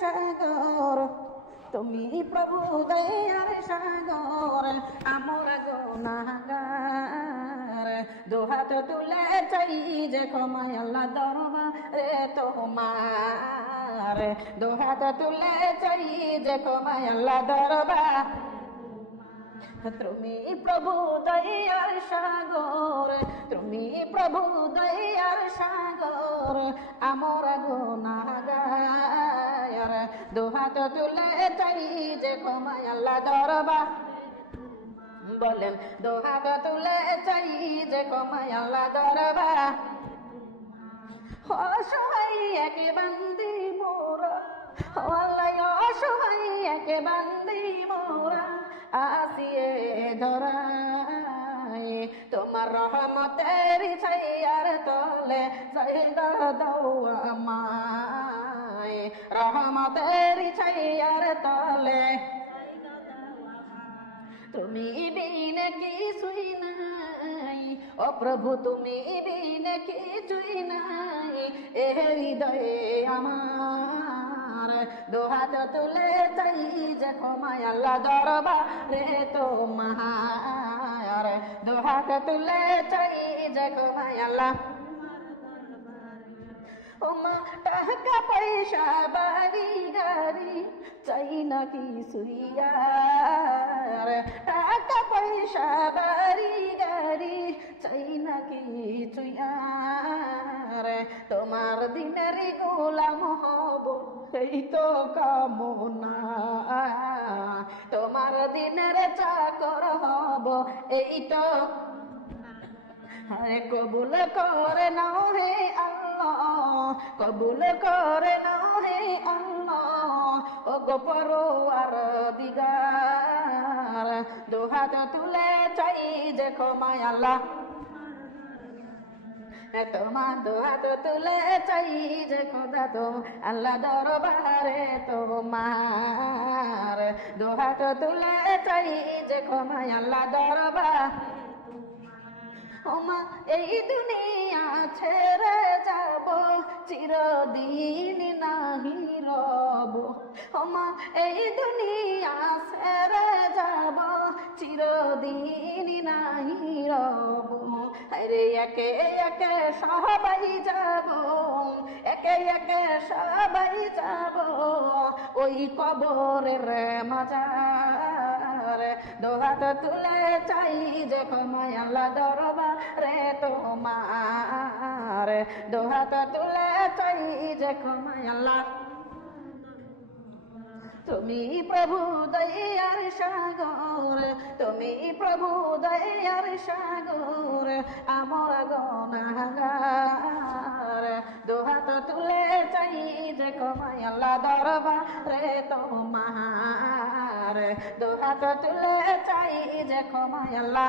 সাগর তুমি প্রভু দয়ার সাগর আমরা গুনাহগার দুহাত তুলে চাই যে ক্ষমায় আল্লাহ দরবারে তোমার দুহাত তুলে চাই যে ক্ষমায় আল্লাহ দরবার তুমি প্রভু দয়ার সাগর তুমি প্রভু দয়ার সাগর আমরা গুনাহগার দুহাত তুলে চাই যে ক্ষমায় আল্লাহ দরবার বলেন দুহাত তুলে চাই যে ক্ষমায় আল্লাহ দরবার অসহায় এক বান্দি মোরা আল্লাহ অসহায় এক বান্দি মোরা আসিয়ে ধরায় তোমার রহমতের ছায়ার তলে জায়গা দাও আমায় রহমতের ছায়ার তলে তুমি বিনে কিছুই নাই ও প্রভু তুমি বিনে কিছুই নাই এ হৃদয়ে আমার দুহাত তুলে চাই যে ক্ষমায় আল্লাহ দরবারে তোমার দুহাত তুলে চাই যে ক্ষমায় আল্লাহ ওমা টাকা পয়সা বাড়ি গাড়ি চাই না কিছুই আর টাকা পয়সা বাড়ি গাড়ি চাই না কিছুই আর তোমার দিনের গোলাম হব এই তো কামনা তোমার দিনের চাকর হব এই তো আরে কবুল করে নাও হে আল্লাহ কবুল করে নাও হে আল্লাহ ও গো পরওয়ার দিগার দুহাত তুলে চাই যে ক্ষমায় আল্লাহ তোমার দুহাত তুলে চাই যে খোদা তো আল্লাহ দরবারে তোমার দুহাত তুলে চাই যে ক্ষমায় আল্লাহ দরবার ওমা এই দুনিয়া ছেড়ে যাব চিরদিন নাহি রব ওমা এই দুনিয়া ছেড়ে যাব চিরদিন নাহি রব আরে একে একে সবাই যাব একে একে সবাই যাব ওই কবরের মাজার দুহাত তুলে চাই যে ক্ষমায় আল্লাহ দরবারে তোমার দুহাত তুলে চাই যে ক্ষমায় আল্লাহ তুমি প্রভু দয়ার সাগর তুমি প্রভু দয়ার সাগর আমরা গুনাহগার দুহাত তুলে চাই যে ক্ষমায় আল্লাহ দরবারে তোমার দুহাত তুলে চাই যে ক্ষমায় আল্লাহ